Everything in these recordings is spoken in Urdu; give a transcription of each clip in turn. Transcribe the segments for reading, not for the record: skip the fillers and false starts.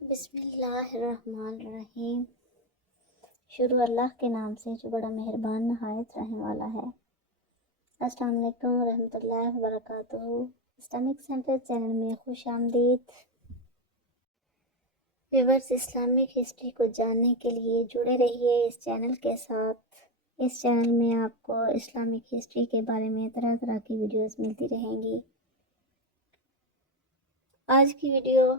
بسم اللہ الرحمن الرحیم۔ شروع اللہ کے نام سے جو بڑا مہربان نہایت رحم والا ہے۔ السلام علیکم ورحمۃ اللہ وبرکاتہ۔ اسلامک سینٹر چینل میں خوش آمدید۔ ویورز، اسلامک ہسٹری کو جاننے کے لیے جڑے رہیے اس چینل کے ساتھ۔ اس چینل میں آپ کو اسلامک ہسٹری کے بارے میں طرح طرح کی ویڈیوز ملتی رہیں گی۔ آج کی ویڈیو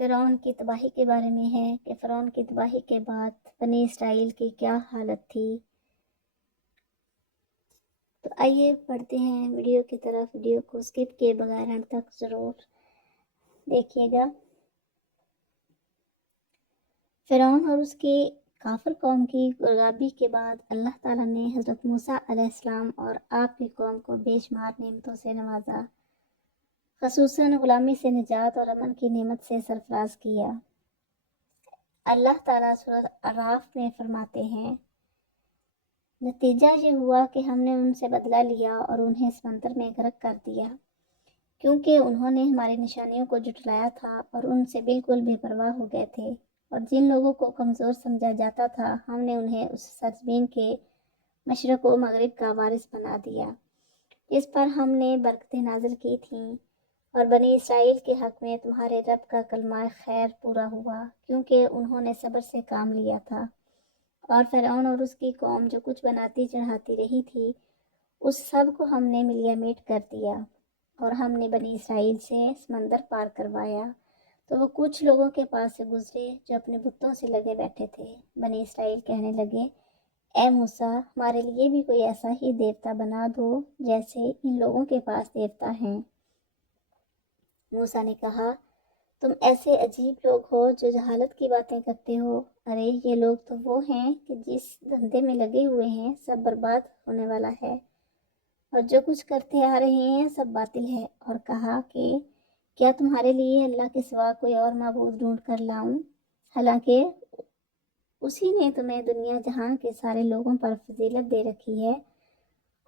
فرعون کی تباہی کے بارے میں ہے کہ فرعون کی تباہی کے بعد بنی اسرائیل کی کیا حالت تھی۔ تو آئیے پڑھتے ہیں ویڈیو کی طرف۔ ویڈیو کو سکپ کیے بغیر اینڈ تک ضرور دیکھیے گا۔ فرعون اور اس کی کافر قوم کی غربائی کے بعد اللہ تعالیٰ نے حضرت موسیٰ علیہ السلام اور آپ کی قوم کو بے شمار نعمتوں سے نوازا، خصوصاً غلامی سے نجات اور امن کی نعمت سے سرفراز کیا۔ اللہ تعالیٰ سورۃ اعراف میں فرماتے ہیں، نتیجہ یہ ہوا کہ ہم نے ان سے بدلہ لیا اور انہیں سمندر میں غرق کر دیا، کیونکہ انہوں نے ہماری نشانیوں کو جھٹلایا تھا اور ان سے بالکل بے پرواہ ہو گئے تھے، اور جن لوگوں کو کمزور سمجھا جاتا تھا ہم نے انہیں اس سرزمین کے مشرق و مغرب کا وارث بنا دیا جس پر ہم نے برکتیں نازل کی تھیں، اور بنی اسرائیل کے حق میں تمہارے رب کا کلمہ خیر پورا ہوا، کیونکہ انہوں نے صبر سے کام لیا تھا۔ اور فرعون اور اس کی قوم جو کچھ بناتی چڑھاتی رہی تھی، اس سب کو ہم نے ملیا میٹ کر دیا، اور ہم نے بنی اسرائیل سے سمندر پار کروایا تو وہ کچھ لوگوں کے پاس سے گزرے جو اپنے بتوں سے لگے بیٹھے تھے۔ بنی اسرائیل کہنے لگے، اے موسیٰ، ہمارے لیے بھی کوئی ایسا ہی دیوتا بنا دو جیسے ان لوگوں کے پاس دیوتا ہیں۔ موسیٰ نے کہا، تم ایسے عجیب لوگ ہو جو جہالت کی باتیں کرتے ہو۔ ارے یہ لوگ تو وہ ہیں کہ جس دھندے میں لگے ہوئے ہیں سب برباد ہونے والا ہے، اور جو کچھ کرتے آ رہے ہیں سب باطل ہے۔ اور کہا کہ کیا تمہارے لیے اللہ کے سوا کوئی اور معبود ڈھونڈ کر لاؤں، حالانکہ اسی نے تمہیں دنیا جہان کے سارے لوگوں پر فضیلت دے رکھی ہے۔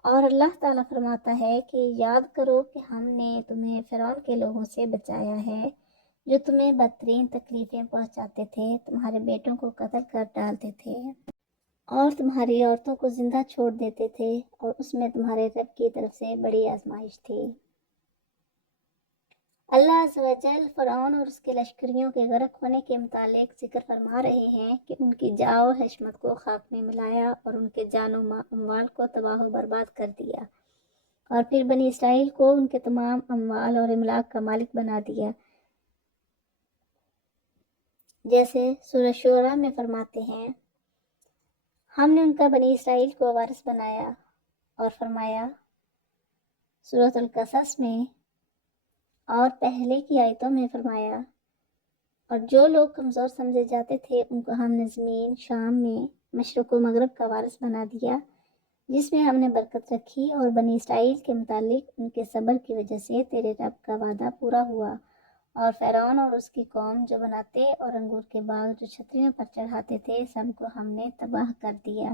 اور اللہ تعالیٰ فرماتا ہے کہ یاد کرو کہ ہم نے تمہیں فرعون کے لوگوں سے بچایا ہے جو تمہیں بدترین تکلیفیں پہنچاتے تھے، تمہارے بیٹوں کو قتل کر ڈالتے تھے اور تمہاری عورتوں کو زندہ چھوڑ دیتے تھے، اور اس میں تمہارے رب کی طرف سے بڑی آزمائش تھی۔ اللہ عز و جل فرعون اور اس کے لشکریوں کے غرق ہونے کے متعلق ذکر فرما رہے ہیں کہ ان کی جاؤ حشمت کو خاک میں ملایا اور ان کے جان و اموال کو تباہ و برباد کر دیا، اور پھر بنی اسرائیل کو ان کے تمام اموال اور املاک کا مالک بنا دیا، جیسے سورہ شعراء میں فرماتے ہیں، ہم نے ان کا بنی اسرائیل کو وارث بنایا۔ اور فرمایا سورۃ القصص میں اور پہلے کی آیتوں میں فرمایا، اور جو لوگ کمزور سمجھے جاتے تھے ان کو ہم نے زمین شام میں مشرق و مغرب کا وارث بنا دیا، جس میں ہم نے برکت رکھی، اور بنی اسرائیل کے متعلق ان کے صبر کی وجہ سے تیرے رب کا وعدہ پورا ہوا۔ اور فرعون اور اس کی قوم جو بناتے اور انگور کے باغ جو چھتریوں پر چڑھاتے تھے سب کو ہم نے تباہ کر دیا،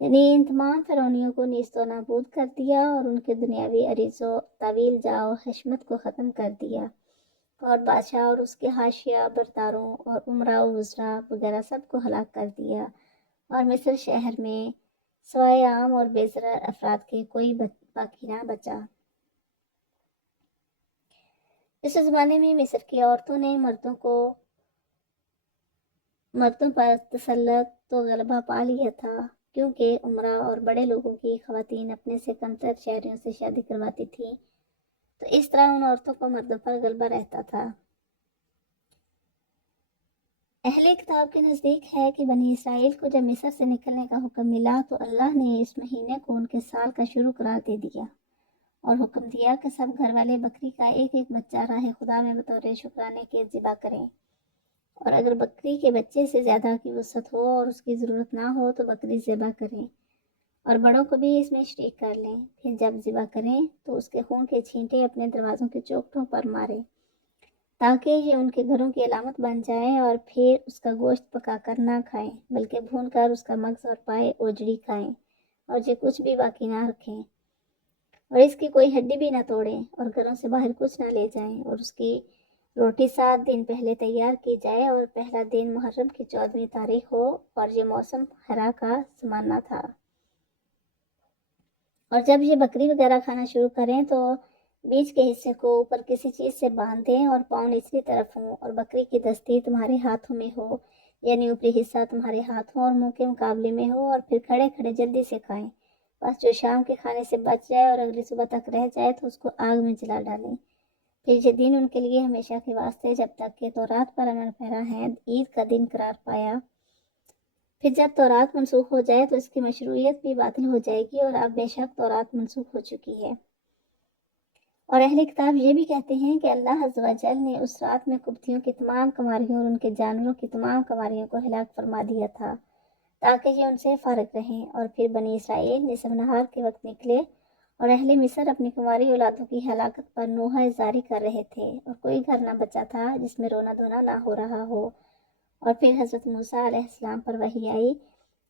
یعنی ان تمام فرعونیوں کو نیست و نابود کر دیا اور ان کے دنیاوی عریض و طویل جاؤ حشمت کو ختم کر دیا، اور بادشاہ اور اس کے حاشیہ برتاروں اور امراء و وزراء وغیرہ سب کو ہلاک کر دیا، اور مصر شہر میں سوائے عام اور بے ضرر افراد کے کوئی باقی نہ بچا۔ اس زمانے میں مصر کی عورتوں نے مردوں پر تسلط و غلبہ پا لیا تھا، کیونکہ امراء اور بڑے لوگوں کی خواتین اپنے سے کمتر شہریوں سے شادی کرواتی تھیں، تو اس طرح ان عورتوں کو مردوں پر غلبہ رہتا تھا۔ اہل کتاب کے نزدیک ہے کہ بنی اسرائیل کو جب مصر سے نکلنے کا حکم ملا تو اللہ نے اس مہینے کو ان کے سال کا شروع قرار دے دیا، اور حکم دیا کہ سب گھر والے بکری کا ایک ایک بچہ راہ خدا میں بطور شکرانے کے ذبح کریں، اور اگر بکری کے بچے سے زیادہ کی وسعت ہو اور اس کی ضرورت نہ ہو تو بکری ذبح کریں، اور بڑوں کو بھی اس میں شریک کر لیں۔ پھر جب ذبح کریں تو اس کے خون کے چھینٹے اپنے دروازوں کے چوکھٹوں پر ماریں، تاکہ یہ ان کے گھروں کی علامت بن جائے، اور پھر اس کا گوشت پکا کر نہ کھائیں بلکہ بھون کر اس کا مغز اور پائے اوجڑی کھائیں، اور یہ کچھ بھی باقی نہ رکھیں، اور اس کی کوئی ہڈی بھی نہ توڑیں، اور گھروں سے باہر کچھ نہ لے جائیں، اور اس کی روٹی 7 دن پہلے تیار کی جائے اور پہلا دن محرم کی 14ویں تاریخ ہو اور یہ موسم ہرا کا زمانہ تھا۔ اور جب یہ بکری وغیرہ کھانا شروع کریں تو بیچ کے حصے کو اوپر کسی چیز سے باندھ دیں اور پاؤں نچلی طرف ہوں اور بکری کی دستی تمہارے ہاتھوں میں ہو، یعنی اوپری حصہ تمہارے ہاتھوں اور منہ کے مقابلے میں ہو، اور پھر کھڑے کھڑے جلدی سے کھائیں۔ بس جو شام کے کھانے سے بچ جائے اور اگلی صبح تک رہ جائے تو اس کو آگ میں جلا ڈالیں۔ پھر یہ دن ان کے لیے ہمیشہ کے واسطے جب تک کہ تورات پر عمل پیرا ہیں عید کا دن قرار پایا۔ پھر جب تورات منسوخ ہو جائے تو اس کی مشروعیت بھی باطل ہو جائے گی اور اب بے شک تورات منسوخ ہو چکی ہے۔ اور اہل کتاب یہ بھی کہتے ہیں کہ اللہ عز و جل نے اس رات میں قبطیوں کی تمام کماریوں اور ان کے جانوروں کی تمام کماریوں کو ہلاک فرما دیا تھا تاکہ یہ ان سے فارغ رہیں، اور پھر بنی اسرائیل نصف نہار کے وقت نکلے اور اہل مصر اپنی کماری اولادوں کی ہلاکت پر نوحہ زاری کر رہے تھے، اور کوئی گھر نہ بچا تھا جس میں رونا دھونا نہ ہو رہا ہو۔ اور پھر حضرت موسیٰ علیہ السلام پر وحی آئی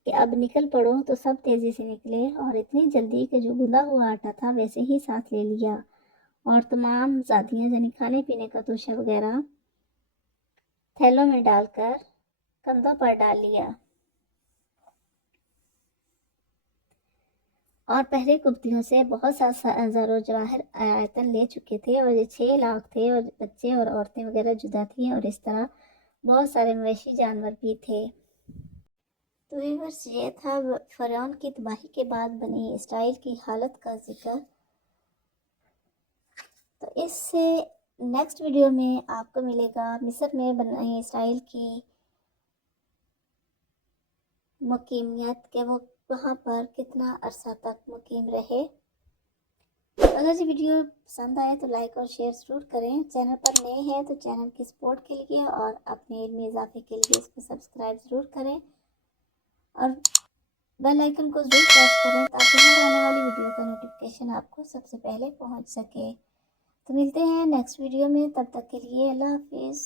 کہ اب نکل پڑو، تو سب تیزی سے نکلے اور اتنی جلدی کہ جو گندا ہوا آٹا تھا ویسے ہی ساتھ لے لیا، اور تمام ذاتیاں یعنی کھانے پینے کا توشہ وغیرہ تھیلوں میں ڈال کر کندھوں پر ڈال لیا۔ اور پہلے قبطیوں سے بہت سا زر و جواہر آیتن لے چکے تھے، اور یہ 6 لاکھ تھے، اور بچے اور عورتیں وغیرہ جدا تھیں، اور اس طرح بہت سارے مویشی جانور بھی تھے۔ تو ویورس یہ تھا فرعون کی تباہی کے بعد بنی اسرائیل کی حالت کا ذکر۔ تو اس سے نیکسٹ ویڈیو میں آپ کو ملے گا مصر میں بنی اسرائیل کی مقیمیت کہ وہ وہاں پر کتنا عرصہ تک مقیم رہے۔ اگر یہ ویڈیو پسند آئے تو لائک اور شیئر ضرور کریں۔ چینل پر نئے ہیں تو چینل کی سپورٹ کے لیے اور اپنے علمی اضافے کے لیے اس کو سبسکرائب ضرور کریں، اور بیل آئیکن کو ضرور پریس کریں تاکہ ہر آنے والی ویڈیو کا نوٹیفیکیشن آپ کو سب سے پہلے پہنچ سکے۔ تو ملتے ہیں نیکسٹ ویڈیو میں، تب تک کے لیے اللہ حافظ۔